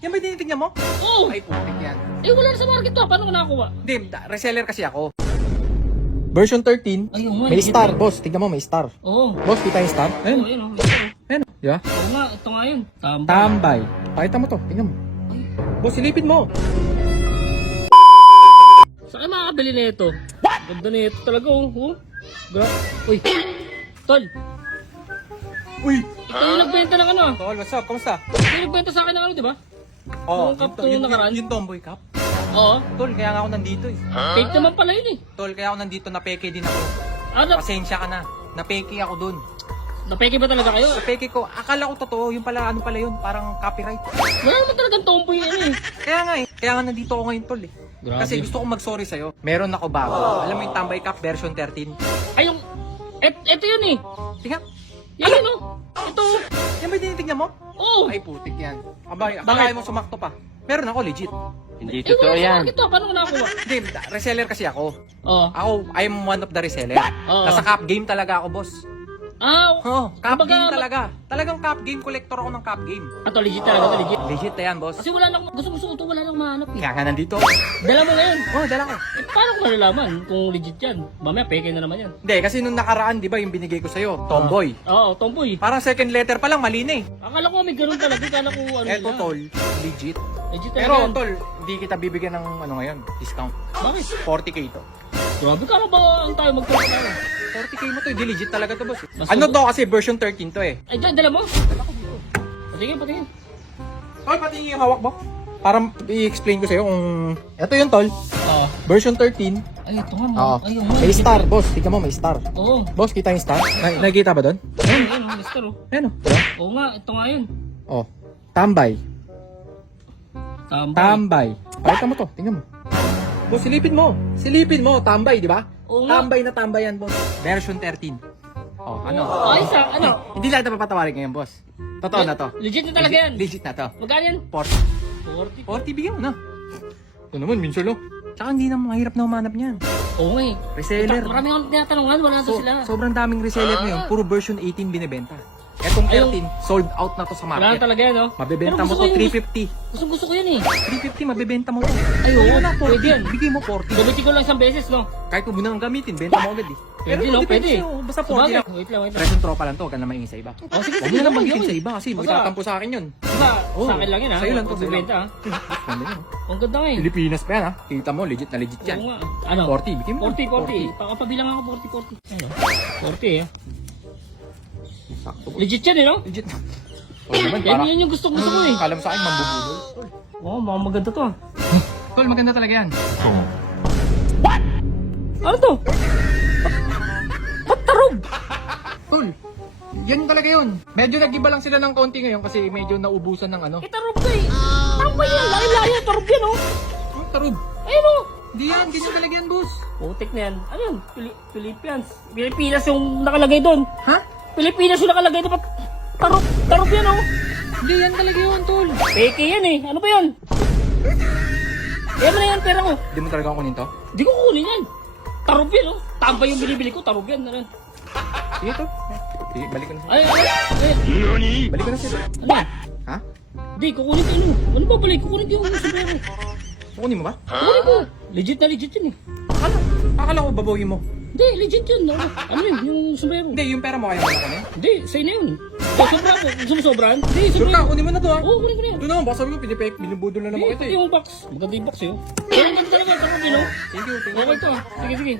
Yan ba tinitignan mo? Oo. Ay, putik yan. Eh, wala na sa market to. Paano ko nakakuha? Hindi, reseller kasi ako. Version 13. Ayun nga. May star, boss. Tignan mo, may star. Oo. Boss, kita yung star? Oo, ayun o. Ayun. Di ba? Oo nga, ito nga yun. Tambay. Tambay. Pakita mo to. Tignan mo. Ay, Boss, silipin mo. saan kayo makakabili na ito? Ganda na ito talaga oh. Uy. Tol, Uy! ito yung nagbenta ng ano ah. Tol, what's up? Kamusta? Ito yung nagbenta sa akin ng ano, di ba? Oo, Yung cup to yung nakaraan? yung Tomboy Cup. Oo. Tol, kaya nga ako nandito eh. Fake naman pala yun eh. Tol, kaya ako nandito, napeke din ako. Ano? Pasensya ka na. Napeke ako dun. Napeke ba talaga kayo? Napeke ko, akala ko totoo, yung pala, ano pala yun, parang copyright. Wala naman talagang tomboy ano eh. Kaya nga nandito ako ngayon, Tol eh. Grabe. Kasi gusto kong mag-sorry sa'yo. Meron ako bago. Alam mo yung Tambay Cup version 13? Ay, yung... Ito yun eh. Tingnan. Yan yun oh. Ito. Yan ba yung tinitignan mo? Oo. Ay, putik yan. Akala mo sumakto pa. Meron ako, legit. Hindi Eh, totoo wala sa yan. market to. Paano ko nakakuha? Hindi, reseller kasi ako. Oo. Ako, I'm one of the reseller. Oo. Nasa cup game talaga ako, boss. Ah, Oo, cup Kumbaga, game talaga. Talagang cup game, collector ako ng cup game. ito legit talaga to, legit. Legit na yan, boss. Kasi wala na akong, gusto ko ito, wala na akong mahanap eh. Kaya nga nandito. Dala mo ngayon. Oh, dala ko. Eh, paano ko malalaman kung legit yan? Mamaya, peke na naman yan. Hindi, kasi nung nakaraan, di ba, yung binigay ko sa'yo, Tomboy. Oo, tomboy. Parang second letter pa lang, mali na eh. Akala ko may ganun talaga. Akala ko ano Eto, nila. tol, legit. Legit talaga Pero, yan. tol, hindi kita bibigyan ng ano ngayon, discount. Bakit? 40k to. Grabe ka ba ang tayo magpapakala? 40k mo to, hindi legit talaga to, boss. Basta Ano bo- to kasi version 13 to eh. Ay, dyan, dala mo. Patingin, patingin. Tol, pati yung hawak mo. Para i-explain ko sa'yo kung... Ito yung tol, Oo. version 13. Ay, ito nga mo. Oo. Ayun nga. May star, boss. Tignan mo, may star. Oo. Boss, kita yung star? Nakikita ba doon? Ayun, ayun, mister oh. Ayan o. Diba? Oo nga, ito nga yun. Oh. Tambay. Tambay. Tambay. Pakita mo to. Tingnan mo. Boss, silipin mo. Silipin mo. Tambay, di ba? Oo nga. Tambay na tambay yan, boss. Version 13. Oh, ano? Ay, sa, ano? Hindi lang ito papatawarin ngayon, boss. Totoo na to. Legit na talaga yan. Legit na to. Magkano yan? 40. 40. 40 bigyan mo na. Ito naman, minsan lang. Tsaka hindi na mahirap na umanap niyan. Oo nga eh. Reseller. Marami akong tinatanungan, wala na sila. Sobrang daming reseller ngayon. Puro version 18 binibenta. Etong 13, sold out na to sa Wala na market. talaga yan, no? Mabebenta Pero mo gusto to ko yung- 350. Gusto ko yan eh. 350, mabebenta mo to. Ay, oo, Ayun na, 40. pwede yan. Bigay mo 40. Gamitin ko lang isang beses, no? Kahit huwag mo nang gamitin, benta mo agad eh. Pwede, no? depende Pwede. sa'yo. Basta 40 Sabagay. lang. Wait lang, wait lang. Present tropa lang to, huwag ka na maingin sa iba. Oh, sige, Huwag sige. mo na okay, banggitin okay. sa iba kasi Basta, magtatampo sa akin yun. Basta, Oo. sa akin lang yan, ha? Sa'yo lang to, sa'yo lang. Magbenta, ha? Ganda yun. Ang ganda nga eh. Pilipinas pa yan ha. Kita mo, legit na legit yan. Oo nga. Ano? 40, bigyan mo. 40. Pakapabilang ako 40. Ano? 40 eh. Sakto. Legit yan eh, no? Legit. O naman, Yan, para. yan yung gusto ko eh. Kala mo sa akin, mambubudol. Oo, mukhang maganda to ah. Tol, maganda talaga yan. Ano to? Ba't tarog? Tol, yan talaga yun. Medyo nag-iba lang sila ng konti ngayon kasi medyo naubusan ng ano. Eh, tarog to eh. Tama yan, layo-layo, tarog yan oh. Oh, tarog. Ayun oh. Hindi yan, ganyan talaga yan, boss. Putik na yan. Ano yun? Philippines. Pilipinas yung nakalagay doon. Ha? Pilipinas yung nakalagay doon. Tarog yan oh. Hindi yan talaga yun, tol. Peke yan eh. Ano ba yan? Kaya mo na yan, pera ko. Hindi mo talaga kunin to? Di ko kukunin yan. Tarog yan oh. Tambay yung binibili ko, tarog yan. Ano yan? Sige, tol. Sige, balik ko na sa'yo. Ay. Balik ko na sa'yo. Ano yan? Ha? Di, kukunin ko ano. Ano ba balik? Kukunin ko yung sombrero. Kukunin mo ba? Kukunin ko. Legit na legit yun eh. Akala ko babawi mo. Hindi, legit yun. Ano yun? Yung sombrero. Hindi, yung pera mo kaya mo na kunin. Hindi, sa'yo na yun. Sobra ko. Gusto mo sobrahan? Hindi, Sure sobra. ka, kunin mo na to ha. Oo, kunin ko na yan. Doon naman, baka sabi mo, binibudol na naman Hindi, kita eh. yung box. Maganda yung box yun. Pero ang ganda talaga. Tarog yun oh. Thank you, thank you. Okay to ah. Sige, sige.